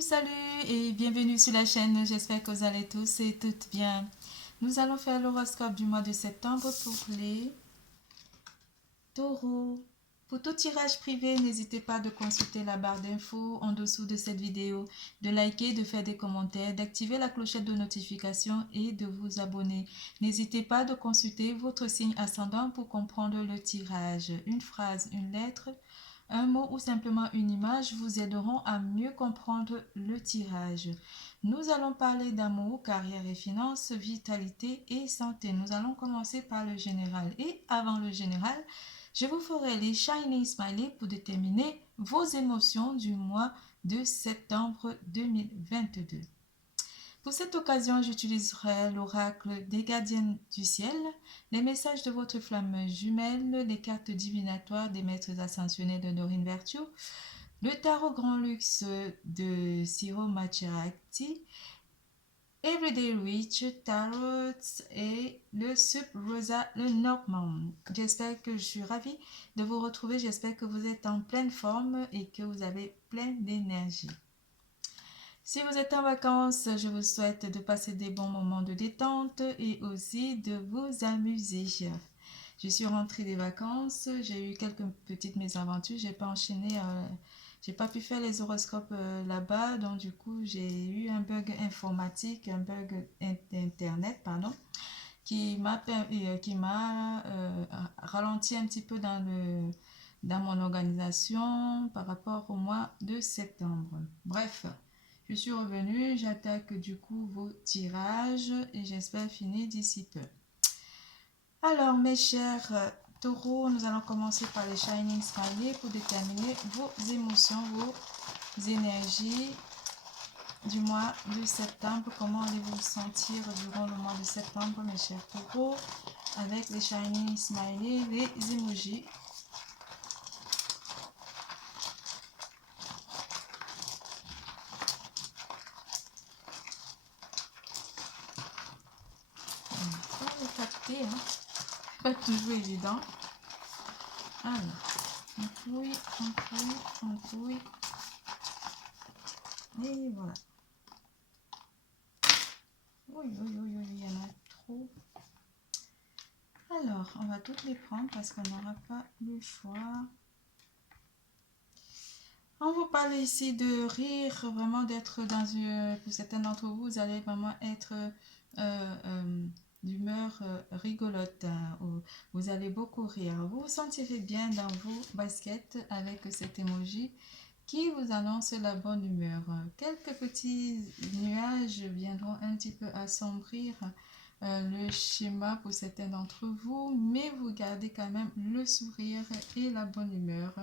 Salut et bienvenue sur la chaîne, j'espère que vous allez tous et toutes bien. Nous allons faire l'horoscope du mois de septembre pour les taureaux. Pour tout tirage privé, n'hésitez pas de consulter la barre d'infos en dessous de cette vidéo, de liker, de faire des commentaires, d'activer la clochette de notification et de vous abonner. N'hésitez pas de consulter votre signe ascendant pour comprendre le tirage. Une phrase, une lettre, un mot ou simplement une image vous aideront à mieux comprendre le tirage. Nous allons parler d'amour, carrière et finances, vitalité et santé. Nous allons commencer par le général. Et avant le général, je vous ferai les Shining Smiley pour déterminer vos émotions du mois de septembre 2022. Pour cette occasion, j'utiliserai l'oracle des gardiens du ciel, les messages de votre flamme jumelle, les cartes divinatoires des maîtres ascensionnés de Dorine Virtue, le tarot grand luxe de Ciro Macerati, Everyday Witch Tarot et le Sub Rosa le Normand. J'espère que je suis ravie de vous retrouver. J'espère que vous êtes en pleine forme et que vous avez plein d'énergie. Si vous êtes en vacances, je vous souhaite de passer des bons moments de détente et aussi de vous amuser. Je suis rentrée des vacances, j'ai eu quelques petites mésaventures, j'ai pas enchaîné, j'ai pas pu faire les horoscopes là-bas, donc du coup j'ai eu un bug informatique, un bug internet, pardon, qui m'a ralenti un petit peu dans mon organisation par rapport au mois de septembre. Bref. Je suis revenue, j'attaque du coup vos tirages et j'espère finir d'ici peu. Alors mes chers taureaux, nous allons commencer par les Shining Smiley pour déterminer vos émotions, vos énergies du mois de septembre. Comment allez-vous vous sentir durant le mois de septembre mes chers taureaux avec les Shining Smiley, les emojis. Hein. Pas toujours évident. Alors, on fouille. Et voilà. Oui, il y en a trop. Alors, on va toutes les prendre parce qu'on n'aura pas le choix. On vous parle ici de rire, vraiment d'être dans une... Pour certains d'entre vous, vous allez vraiment être d'humeur rigolote. Vous allez beaucoup rire. Vous vous sentirez bien dans vos baskets avec cet emoji qui vous annonce la bonne humeur. Quelques petits nuages viendront un petit peu assombrir le schéma pour certains d'entre vous, mais vous gardez quand même le sourire et la bonne humeur.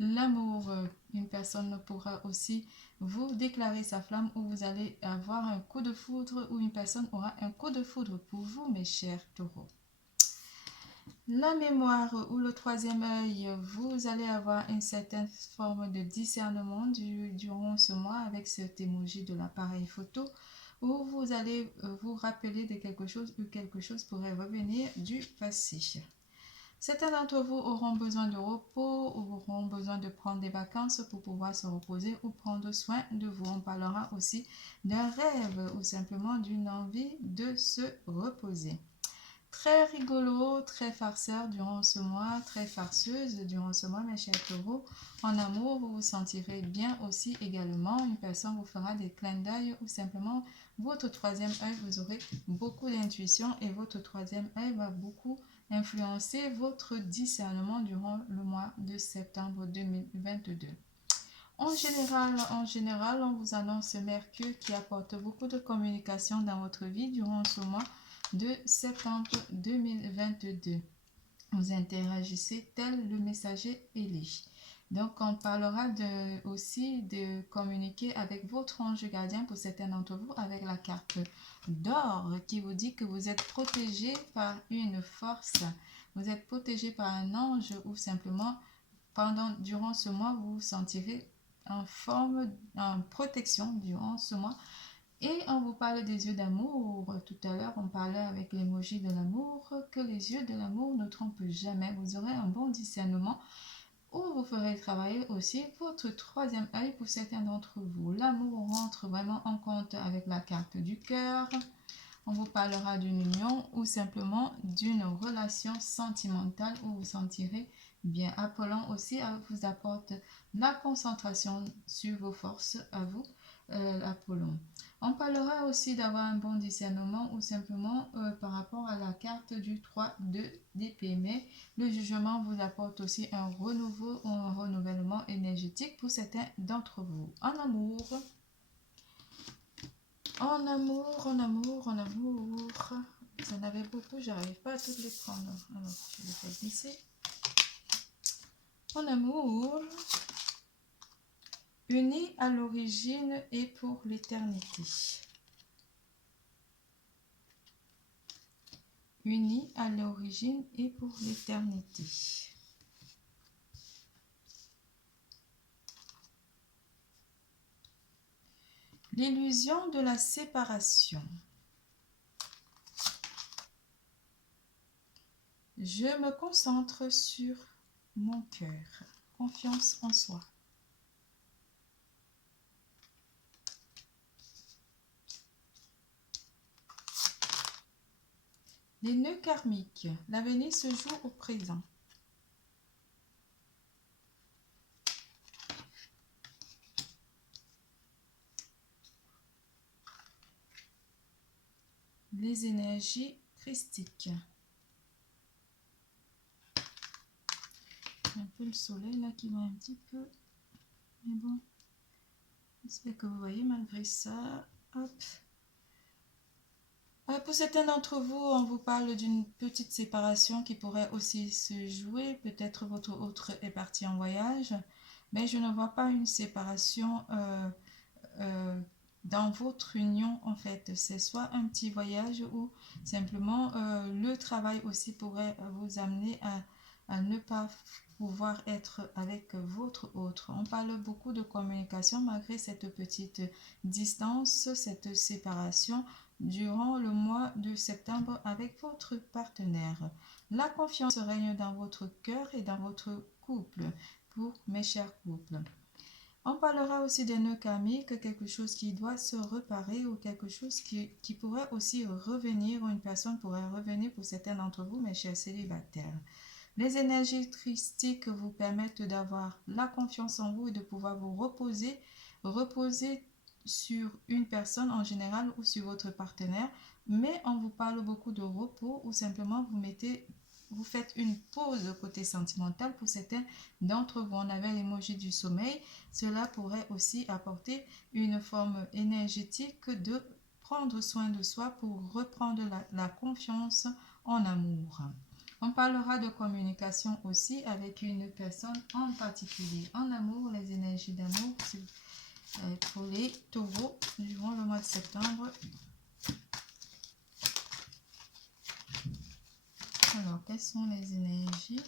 L'amour, une personne pourra aussi vous déclarer sa flamme ou vous allez avoir un coup de foudre ou une personne aura un coup de foudre pour vous, mes chers taureaux. La mémoire ou le troisième œil, vous allez avoir une certaine forme de discernement durant ce mois avec cet emoji de l'appareil photo où vous allez vous rappeler de quelque chose ou quelque chose pourrait revenir du passé. Certains d'entre vous auront besoin de repos ou auront besoin de prendre des vacances pour pouvoir se reposer ou prendre soin de vous. On parlera aussi d'un rêve ou simplement d'une envie de se reposer. Très rigolo, très farceur durant ce mois, très farceuse durant ce mois, mes chers taureaux. En amour, vous vous sentirez bien aussi également. Une personne vous fera des clins d'œil ou simplement votre troisième œil, vous aurez beaucoup d'intuition et votre troisième œil va beaucoup influencer votre discernement durant le mois de septembre 2022. En général, on vous annonce Mercure qui apporte beaucoup de communication dans votre vie durant ce mois de septembre 2022. Vous interagissez tel le messager ailé. Donc, on parlera aussi de communiquer avec votre ange gardien pour certains d'entre vous avec la carte d'or qui vous dit que vous êtes protégé par une force. Vous êtes protégé par un ange ou simplement durant ce mois, vous vous sentirez en protection durant ce mois. Et on vous parle des yeux d'amour. Tout à l'heure, on parlait avec l'emoji de l'amour, que les yeux de l'amour ne trompent jamais. Vous aurez un bon discernement où vous ferez travailler aussi votre troisième œil pour certains d'entre vous. L'amour rentre vraiment en compte avec la carte du cœur. On vous parlera d'une union ou simplement d'une relation sentimentale où vous vous sentirez bien. Apollon aussi vous apporte la concentration sur vos forces à vous, Apollon. On parlera aussi d'avoir un bon discernement ou simplement par rapport à la carte du 3 d'épée. Mais le jugement vous apporte aussi un renouveau ou un renouvellement énergétique pour certains d'entre vous. En amour. En amour, en amour, en amour. Vous en avez beaucoup, j'arrive pas à toutes les prendre. Alors, je vais faire glisser. En amour, unis à l'origine et pour l'éternité. Unis à l'origine et pour l'éternité. L'illusion de la séparation. Je me concentre sur mon cœur. Confiance en soi. Les nœuds karmiques. L'avenir se joue au présent. Les énergies christiques. Un peu le soleil là qui va un petit peu. Mais bon. J'espère que vous voyez malgré ça. Hop. Pour certains d'entre vous, on vous parle d'une petite séparation qui pourrait aussi se jouer. Peut-être votre autre est parti en voyage. Mais je ne vois pas une séparation dans votre union en fait. C'est soit un petit voyage ou simplement le travail aussi pourrait vous amener à ne pas pouvoir être avec votre autre. On parle beaucoup de communication malgré cette petite distance, cette séparation durant le mois de septembre avec votre partenaire. La confiance règne dans votre cœur et dans votre couple, pour mes chers couples. On parlera aussi des nœuds karmiques, quelque chose qui doit se réparer ou quelque chose qui pourrait aussi revenir, ou une personne pourrait revenir pour certains d'entre vous, mes chers célibataires. Les énergies christiques vous permettent d'avoir la confiance en vous et de pouvoir vous reposer sur une personne en général ou sur votre partenaire, mais on vous parle beaucoup de repos ou simplement vous faites une pause côté sentimental pour certains d'entre vous. On avait l'émoji du sommeil. Cela pourrait aussi apporter une forme énergétique de prendre soin de soi pour reprendre la confiance en amour. On parlera de communication aussi avec une personne en particulier. En amour, les énergies d'amour pour les taureaux durant le mois de septembre. Alors, quelles sont les énergies?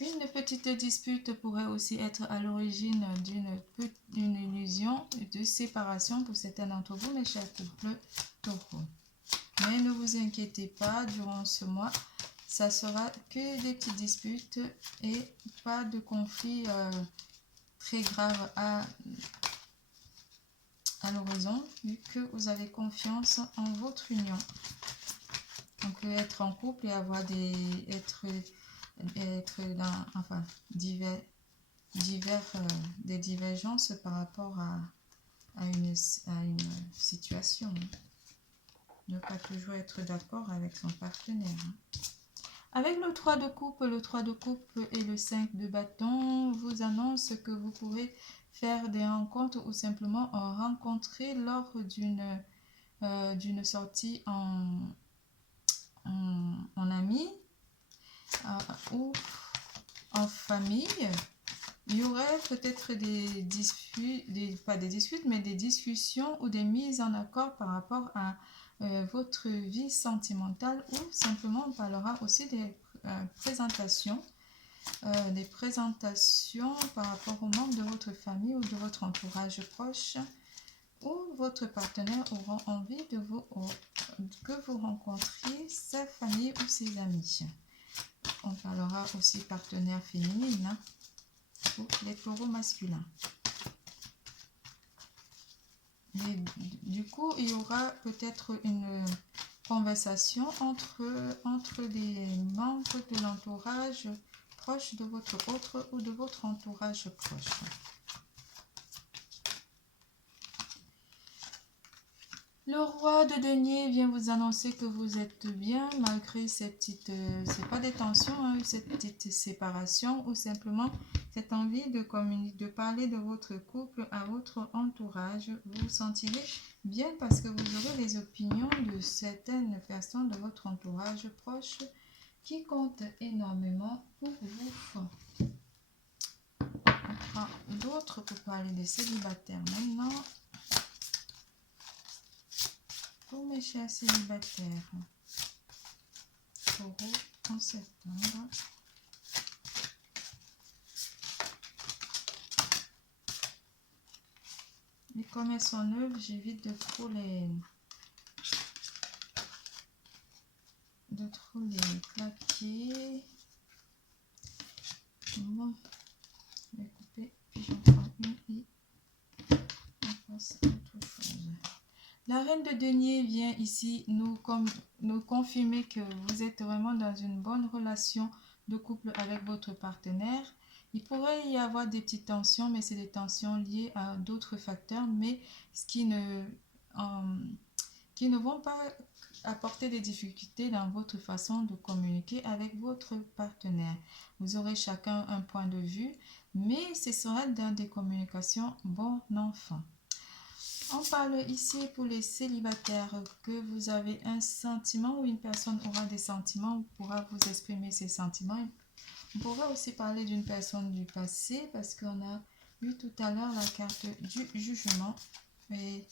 Une petite dispute pourrait aussi être à l'origine d'une illusion de séparation pour certains d'entre vous, mes chers couples taureaux. Mais ne vous inquiétez pas, durant ce mois, ça sera que des petites disputes et pas de conflit très grave à l'horizon, vu que vous avez confiance en votre union. On peut être en couple et avoir des divergences par rapport à une situation. Ne pas toujours être d'accord avec son partenaire. Avec le 3 de coupe et le 5 de bâton vous annonce que vous pourrez faire des rencontres ou simplement rencontrer lors d'une sortie en amis ou en famille. Il y aurait peut-être des disputes, pas des disputes, mais des discussions ou des mises en accord par rapport à votre vie sentimentale, ou simplement on parlera aussi des présentations par rapport aux membres de votre famille ou de votre entourage proche, où votre partenaire aura envie que vous rencontriez sa famille ou ses amis. On parlera aussi partenaire féminine pour les taureaux masculins. du coup, il y aura peut-être une conversation entre les membres de l'entourage proche de votre autre ou de votre entourage proche. Le roi de denier vient vous annoncer que vous êtes bien malgré ces petites, c'est pas des tensions, hein, cette petite séparation ou simplement cette envie de communiquer, de parler de votre couple à votre entourage. Vous vous sentirez bien parce que vous aurez les opinions de certaines personnes de votre entourage proche qui comptent énormément pour vous. On prend d'autres pour parler des célibataires maintenant. Pour mes chers célibataires, Taureau en septembre. Mais comme elles sont neuves, j'évite de trop les claquer. Bon, je vais couper, puis j'en prends une et on passe à autre chose. La reine de denier vient ici nous confirmer que vous êtes vraiment dans une bonne relation de couple avec votre partenaire. Il pourrait y avoir des petites tensions, mais c'est des tensions liées à d'autres facteurs, mais qui ne vont pas apporter des difficultés dans votre façon de communiquer avec votre partenaire. Vous aurez chacun un point de vue, mais ce sera dans des communications bon enfant. On parle ici pour les célibataires que vous avez un sentiment ou une personne aura des sentiments ou pourra vous exprimer ses sentiments. On pourrait aussi parler d'une personne du passé parce qu'on a vu tout à l'heure la carte du jugement. Et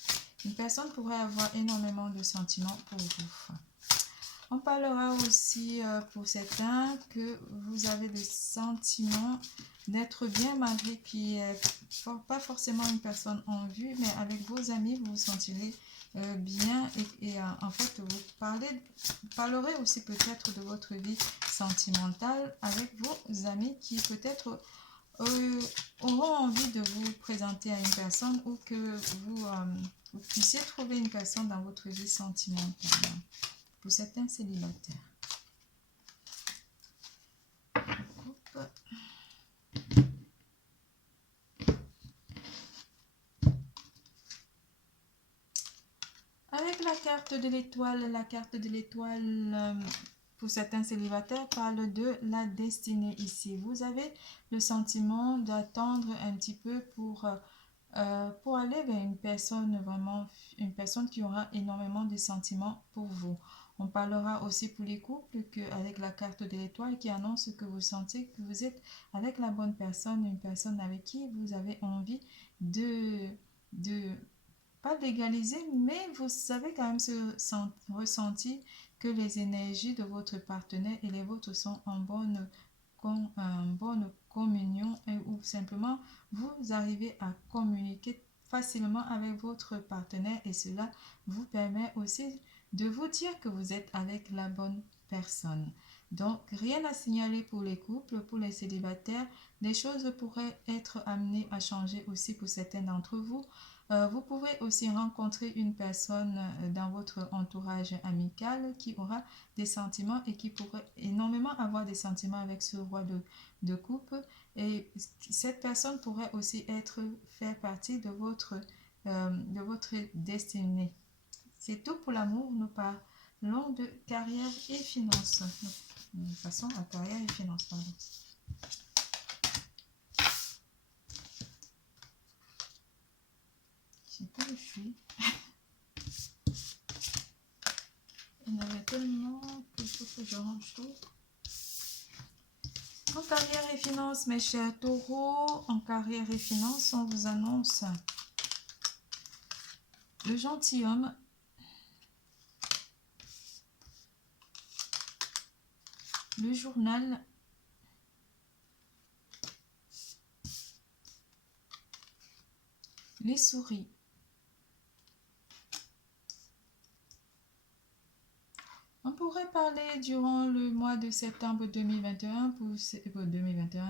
une personne pourrait avoir énormément de sentiments pour vous. On parlera aussi pour certains que vous avez le sentiment d'être bien malgré qui est pas forcément une personne en vue, mais avec vos amis, vous vous sentirez bien et en fait, vous parlerez aussi peut-être de votre vie sentimentale avec vos amis qui peut-être auront envie de vous présenter à une personne ou que vous puissiez trouver une personne dans votre vie sentimentale. Pour certains célibataires. Avec la carte de l'étoile, pour certains célibataires, parle de la destinée ici. Vous avez le sentiment d'attendre un petit peu pour aller vers une personne, vraiment une personne qui aura énormément de sentiments pour vous. On parlera aussi pour les couples avec la carte de l'étoile qui annonce que vous sentez que vous êtes avec la bonne personne, une personne avec qui vous avez envie pas d'égaliser, mais vous savez quand même ressentir que les énergies de votre partenaire et les vôtres sont en bonne communion ou simplement vous arrivez à communiquer facilement avec votre partenaire et cela vous permet aussi de vous dire que vous êtes avec la bonne personne. Donc, rien à signaler pour les couples, pour les célibataires. Les choses pourraient être amenées à changer aussi pour certains d'entre vous. Vous pouvez aussi rencontrer une personne dans votre entourage amical qui aura des sentiments et qui pourrait énormément avoir des sentiments avec ce roi de coupe. Et cette personne pourrait aussi faire partie de votre destinée. C'est tout pour l'amour. Nous parlons de carrière et finances. Nous passons à carrière et finances, pardon. Je sais pas où je suis. Il y en avait tellement qu'il faut que je range tout. En carrière et finances, mes chers taureaux, en carrière et finances, on vous annonce le gentilhomme, le journal, les souris. On pourrait parler durant le mois de septembre 2021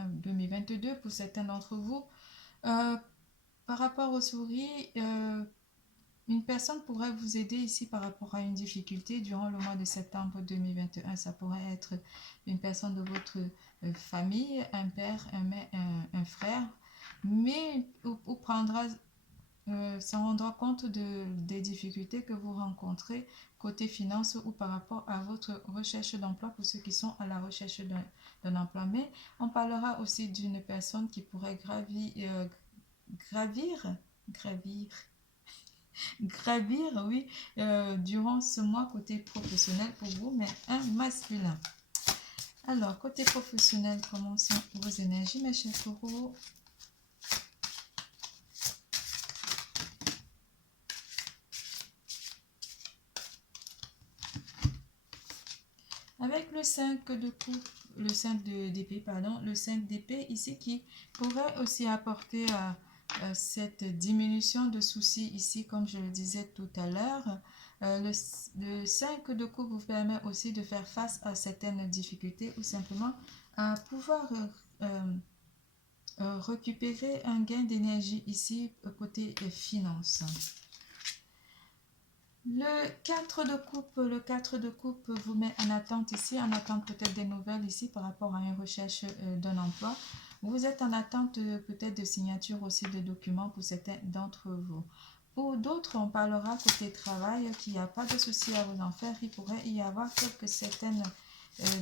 2022 pour certains d'entre vous. Par rapport aux souris, Une personne pourrait vous aider ici par rapport à une difficulté durant le mois de septembre 2021. Ça pourrait être une personne de votre famille, un père, un frère, mais ou prendra se rendra compte des difficultés que vous rencontrez côté finance ou par rapport à votre recherche d'emploi pour ceux qui sont à la recherche d'un emploi. Mais on parlera aussi d'une personne qui pourrait gravir, gravir, gravir, oui, durant ce mois côté professionnel pour vous, mais un masculin. Alors, côté professionnel, comment sont vos énergies, mes chers taureaux? Avec le 5 de coupe, le 5 d'épée, pardon, le 5 d'épée ici qui pourrait aussi apporter cette diminution de soucis ici, comme je le disais tout à l'heure. Le 5 de coupe vous permet aussi de faire face à certaines difficultés ou simplement à pouvoir récupérer un gain d'énergie ici côté finances. Le 4 de coupe vous met en attente ici, en attente peut-être des nouvelles ici par rapport à une recherche d'un emploi. Vous êtes en attente peut-être de signature aussi de documents pour certains d'entre vous. Pour d'autres, on parlera côté travail, qu'il n'y a pas de souci à vous en faire. Il pourrait y avoir certaines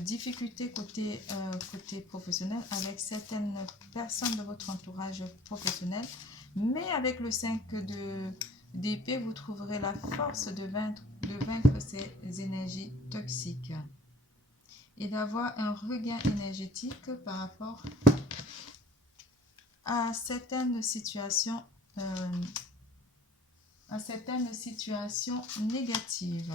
difficultés côté professionnel avec certaines personnes de votre entourage professionnel. Mais avec le 5 d'épée, vous trouverez la force de vaincre ces énergies toxiques et d'avoir un regain énergétique par rapport à certaines situations négatives.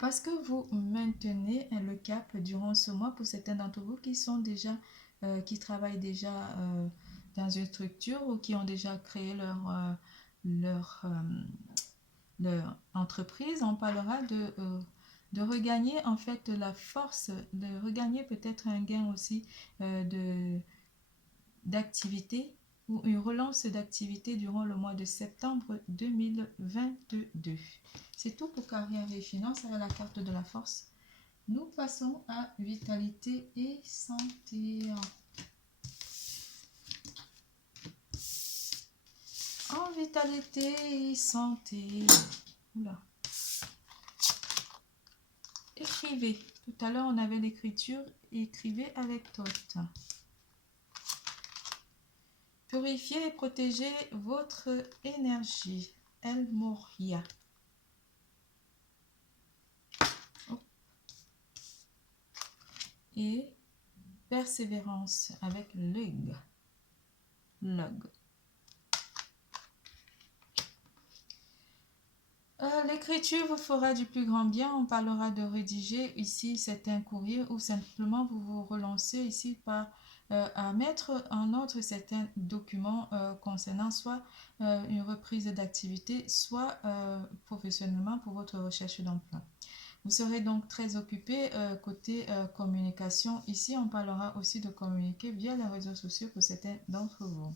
Parce que vous maintenez le cap durant ce mois pour certains d'entre vous qui sont déjà, qui travaillent déjà dans une structure ou qui ont déjà créé leur entreprise. On parlera de regagner en fait la force, de regagner peut-être un gain aussi d'activité ou une relance d'activité durant le mois de septembre 2022. C'est tout pour carrière et finances avec la carte de la force. Nous passons à vitalité et santé. En vitalité et santé. Oula. Écrivez. Tout à l'heure, on avait l'écriture. Écrivez avec Tot. Purifiez et protégez votre énergie. El Moria. Et persévérance avec Lug. Lug. L'écriture vous fera du plus grand bien. On parlera de rédiger ici certains courriers ou simplement vous vous relancez ici par à mettre en ordre certains documents concernant soit une reprise d'activité, soit professionnellement pour votre recherche d'emploi. Vous serez donc très occupé côté communication. Ici, on parlera aussi de communiquer via les réseaux sociaux pour certains d'entre vous.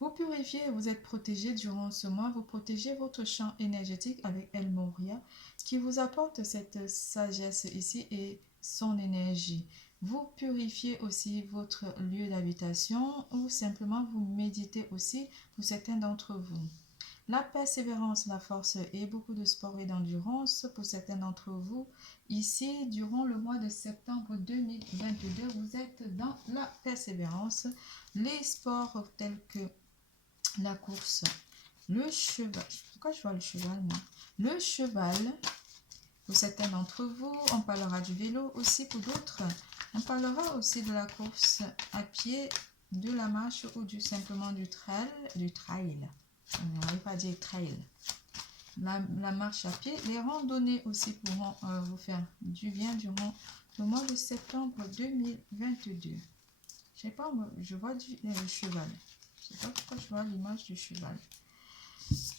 Vous purifiez et vous êtes protégé durant ce mois. Vous protégez votre champ énergétique avec El Moria qui vous apporte cette sagesse ici et son énergie. Vous purifiez aussi votre lieu d'habitation ou simplement vous méditez aussi pour certains d'entre vous. La persévérance, la force et beaucoup de sport et d'endurance pour certains d'entre vous. Ici, durant le mois de septembre 2022, vous êtes dans la persévérance. Les sports tels que la course, le cheval. Pourquoi je vois le cheval, moi? Le cheval, pour certains d'entre vous, on parlera du vélo aussi pour d'autres. On parlera aussi de la course à pied, de la marche ou simplement du trail. On ne va pas dire trail. La marche à pied. Les randonnées aussi pourront vous faire du bien durant le mois de septembre 2022. Je sais pas, je vois le cheval. Je ne sais pas pourquoi je vois l'image du cheval.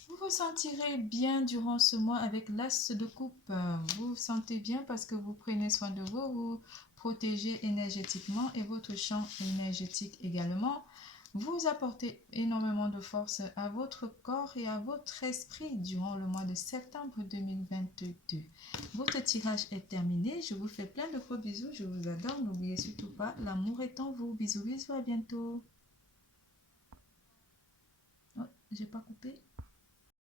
Vous vous sentirez bien durant ce mois avec l'as de coupe. Vous vous sentez bien parce que vous prenez soin de vous, vous protégez énergétiquement et votre champ énergétique également. Vous apportez énormément de force à votre corps et à votre esprit durant le mois de septembre 2022. Votre tirage est terminé. Je vous fais plein de gros bisous. Je vous adore. N'oubliez surtout pas, l'amour est en vous. Bisous, bisous, à bientôt. Oh, j'ai pas coupé.